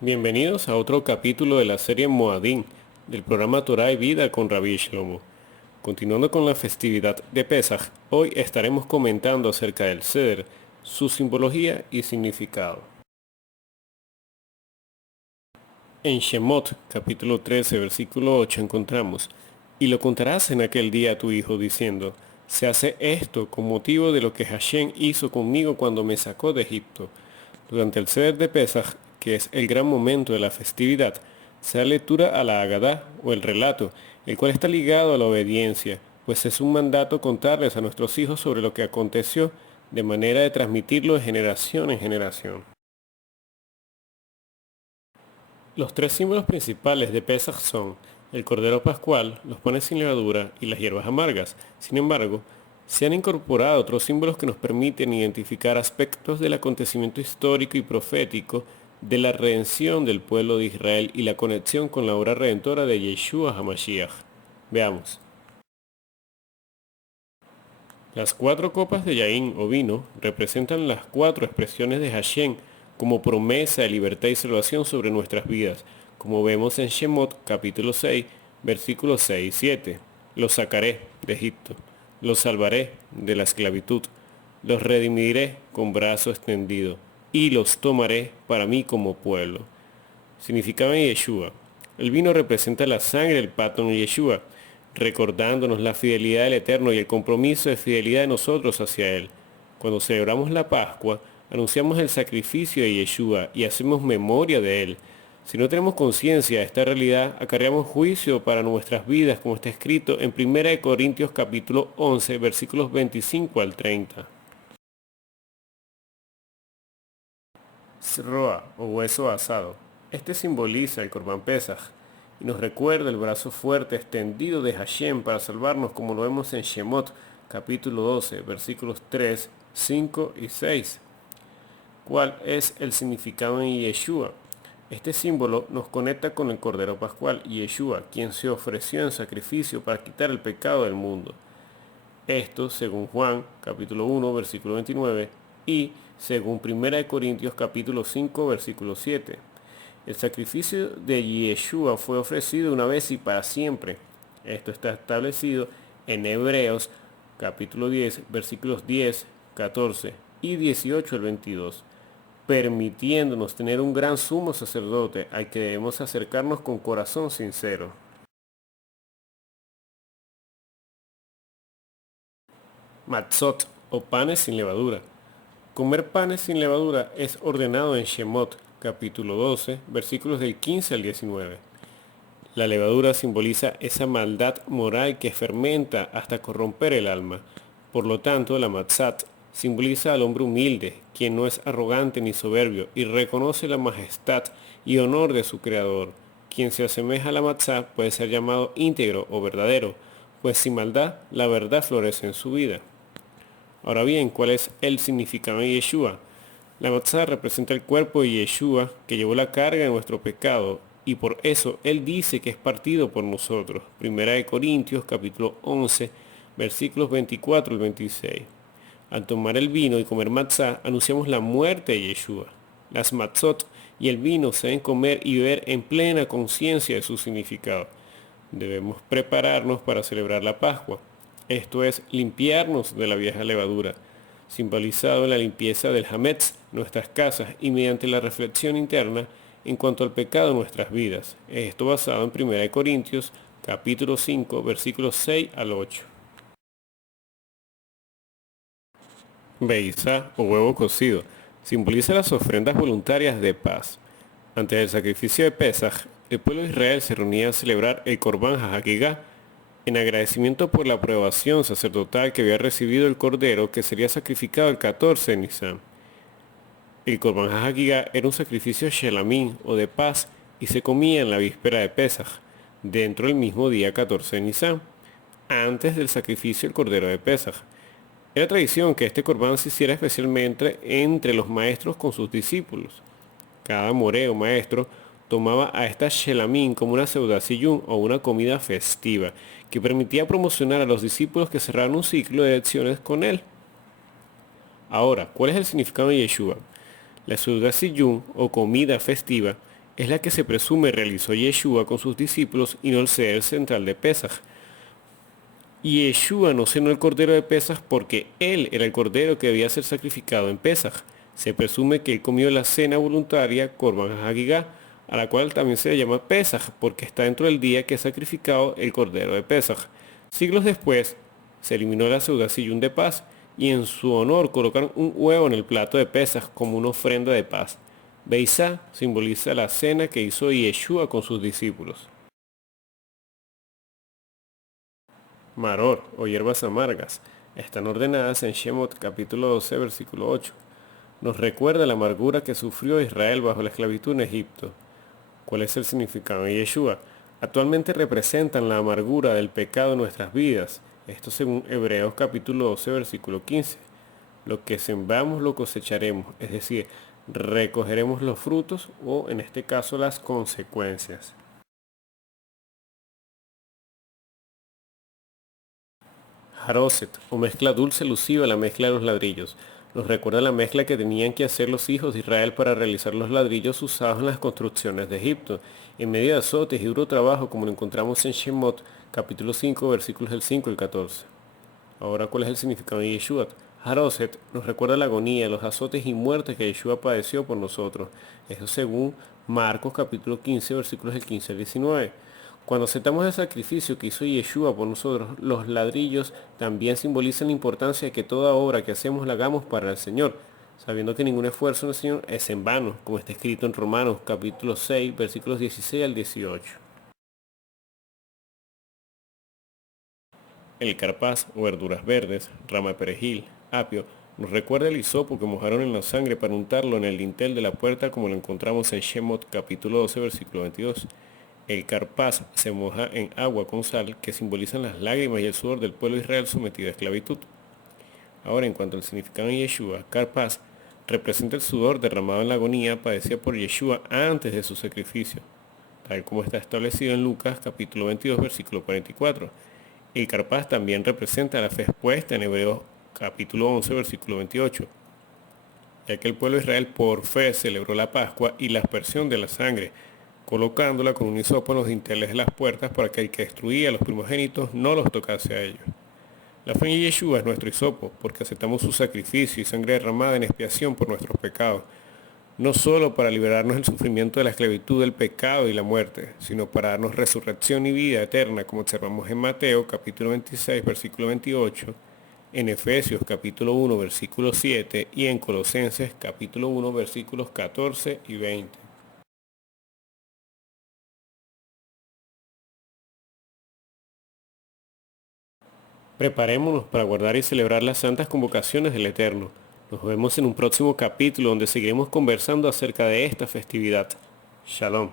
Bienvenidos a otro capítulo de la serie Moadín, del programa Torá y Vida con Rabbi Shlomo. Continuando con la festividad de Pesaj, hoy estaremos comentando acerca del Seder, su simbología y significado. En Shemot, capítulo 13, versículo 8 encontramos: y lo contarás en aquel día a tu hijo, diciendo: se hace esto con motivo de lo que Hashem hizo conmigo cuando me sacó de Egipto. Durante el Seder de Pesaj, que es el gran momento de la festividad, se da lectura a la Agadá o el relato, el cual está ligado a la obediencia, pues es un mandato contarles a nuestros hijos sobre lo que aconteció, de manera de transmitirlo de generación en generación. Los tres símbolos principales de Pesaj son el cordero pascual, los panes sin levadura y las hierbas amargas. Sin embargo, se han incorporado otros símbolos que nos permiten identificar aspectos del acontecimiento histórico y profético de la redención del pueblo de Israel y la conexión con la obra redentora de Yeshua HaMashiach. Veamos. Las cuatro copas de Yaín o vino representan las cuatro expresiones de Hashem como promesa de libertad y salvación sobre nuestras vidas, como vemos en Shemot capítulo 6, versículos 6 y 7. Los sacaré de Egipto, los salvaré de la esclavitud, los redimiré con brazo extendido y los tomaré para mí como pueblo. Significaba en Yeshua. El vino representa la sangre del pacto en Yeshua, recordándonos la fidelidad del Eterno y el compromiso de fidelidad de nosotros hacia Él. Cuando celebramos la Pascua, anunciamos el sacrificio de Yeshua y hacemos memoria de Él. Si no tenemos conciencia de esta realidad, acarreamos juicio para nuestras vidas, como está escrito en 1 Corintios capítulo 11, versículos 25 al 30. Sroa o hueso asado. Este simboliza el Corban Pesaj y nos recuerda el brazo fuerte extendido de Hashem para salvarnos, como lo vemos en Shemot capítulo 12 versículos 3, 5 y 6. ¿Cuál es el significado en Yeshua? Este símbolo nos conecta con el Cordero Pascual, Yeshua, quien se ofreció en sacrificio para quitar el pecado del mundo. Esto según Juan capítulo 1 versículo 29 y según 1 Corintios capítulo 5 versículo 7. El sacrificio de Yeshua fue ofrecido una vez y para siempre. Esto está establecido en Hebreos capítulo 10 versículos 10, 14 y 18 al 22, permitiéndonos tener un gran sumo sacerdote al que debemos acercarnos con corazón sincero. Matzot o panes sin levadura. Comer panes sin levadura es ordenado en Shemot, capítulo 12, versículos del 15 al 19. La levadura simboliza esa maldad moral que fermenta hasta corromper el alma. Por lo tanto, la matzat simboliza al hombre humilde, quien no es arrogante ni soberbio y reconoce la majestad y honor de su creador. Quien se asemeja a la matzat puede ser llamado íntegro o verdadero, pues sin maldad la verdad florece en su vida. Ahora bien, ¿cuál es el significado de Yeshua? La matzah representa el cuerpo de Yeshua que llevó la carga de nuestro pecado y por eso Él dice que es partido por nosotros. Primera de Corintios capítulo 11 versículos 24 al 26. Al tomar el vino y comer matzah anunciamos la muerte de Yeshua. Las matzot y el vino se deben comer y beber en plena conciencia de su significado. Debemos prepararnos para celebrar la Pascua. Esto es limpiarnos de la vieja levadura, simbolizado en la limpieza del Hametz, nuestras casas, y mediante la reflexión interna en cuanto al pecado en nuestras vidas. Esto basado en 1 Corintios, capítulo 5, versículos 6 al 8. Beizá o huevo cocido simboliza las ofrendas voluntarias de paz. Antes del sacrificio de Pesaj, el pueblo de Israel se reunía a celebrar el Corban HaHagigah, en agradecimiento por la aprobación sacerdotal que había recibido el cordero que sería sacrificado el 14 de Nisan. El Corban HaHagigah era un sacrificio shelamín o de paz y se comía en la víspera de Pesaj, dentro del mismo día 14 de Nisan, antes del sacrificio del cordero de Pesaj. Era tradición que este Corban se hiciera especialmente entre los maestros con sus discípulos. Cada moré o maestro tomaba a esta shelamín como una seudacillún o una comida festiva que permitía promocionar a los discípulos que cerraran un ciclo de lecciones con él. Ahora, ¿cuál es el significado de Yeshua? La seudacillún o comida festiva es la que se presume realizó Yeshua con sus discípulos y no el seder central de Pesaj. Y Yeshua no cenó el cordero de Pesaj porque él era el cordero que debía ser sacrificado en Pesaj. Se presume que él comió la cena voluntaria Korban Hagigah, a la cual también se le llama Pesaj, porque está dentro del día que es sacrificado el cordero de Pesaj. Siglos después, se eliminó la Seudat Yom de paz y en su honor colocaron un huevo en el plato de Pesaj como una ofrenda de paz. Beisá simboliza la cena que hizo Yeshua con sus discípulos. Maror o hierbas amargas están ordenadas en Shemot capítulo 12 versículo 8. Nos recuerda la amargura que sufrió Israel bajo la esclavitud en Egipto. ¿Cuál es el significado de Yeshua? Actualmente representan la amargura del pecado en nuestras vidas. Esto según Hebreos capítulo 12 versículo 15. Lo que sembramos lo cosecharemos, es decir, recogeremos los frutos o en este caso las consecuencias. Haroset, o mezcla dulce elusiva, la mezcla de los ladrillos. Nos recuerda la mezcla que tenían que hacer los hijos de Israel para realizar los ladrillos usados en las construcciones de Egipto, en medio de azotes y duro trabajo, como lo encontramos en Shemot, capítulo 5, versículos del 5 al 14. Ahora, ¿cuál es el significado de Yeshua? Haroset nos recuerda la agonía, los azotes y muertes que Yeshua padeció por nosotros. Eso según Marcos capítulo 15, versículos del 15 al 19. Cuando aceptamos el sacrificio que hizo Yeshua por nosotros, los ladrillos también simbolizan la importancia de que toda obra que hacemos la hagamos para el Señor, sabiendo que ningún esfuerzo en el Señor es en vano, como está escrito en Romanos capítulo 6, versículos 16 al 18. El carpaz o verduras verdes, rama de perejil, apio, nos recuerda el hisopo que mojaron en la sangre para untarlo en el dintel de la puerta, como lo encontramos en Shemot capítulo 12 versículo 22. El carpaz se moja en agua con sal, que simbolizan las lágrimas y el sudor del pueblo de Israel sometido a esclavitud. Ahora, en cuanto al significado de Yeshua, carpaz representa el sudor derramado en la agonía padecida por Yeshua antes de su sacrificio, tal como está establecido en Lucas capítulo 22 versículo 44. El carpaz también representa la fe expuesta en Hebreos capítulo 11 versículo 28, ya que el pueblo de Israel por fe celebró la Pascua y la aspersión de la sangre, colocándola con un hisopo en los dinteles de las puertas para que el que destruía a los primogénitos no los tocase a ellos. La fe en Yeshua es nuestro hisopo, porque aceptamos su sacrificio y sangre derramada en expiación por nuestros pecados, no solo para liberarnos del sufrimiento de la esclavitud del pecado y la muerte, sino para darnos resurrección y vida eterna, como observamos en Mateo capítulo 26 versículo 28, en Efesios capítulo 1 versículo 7 y en Colosenses capítulo 1 versículos 14 y 20. Preparémonos para guardar y celebrar las santas convocaciones del Eterno. Nos vemos en un próximo capítulo donde seguiremos conversando acerca de esta festividad. Shalom.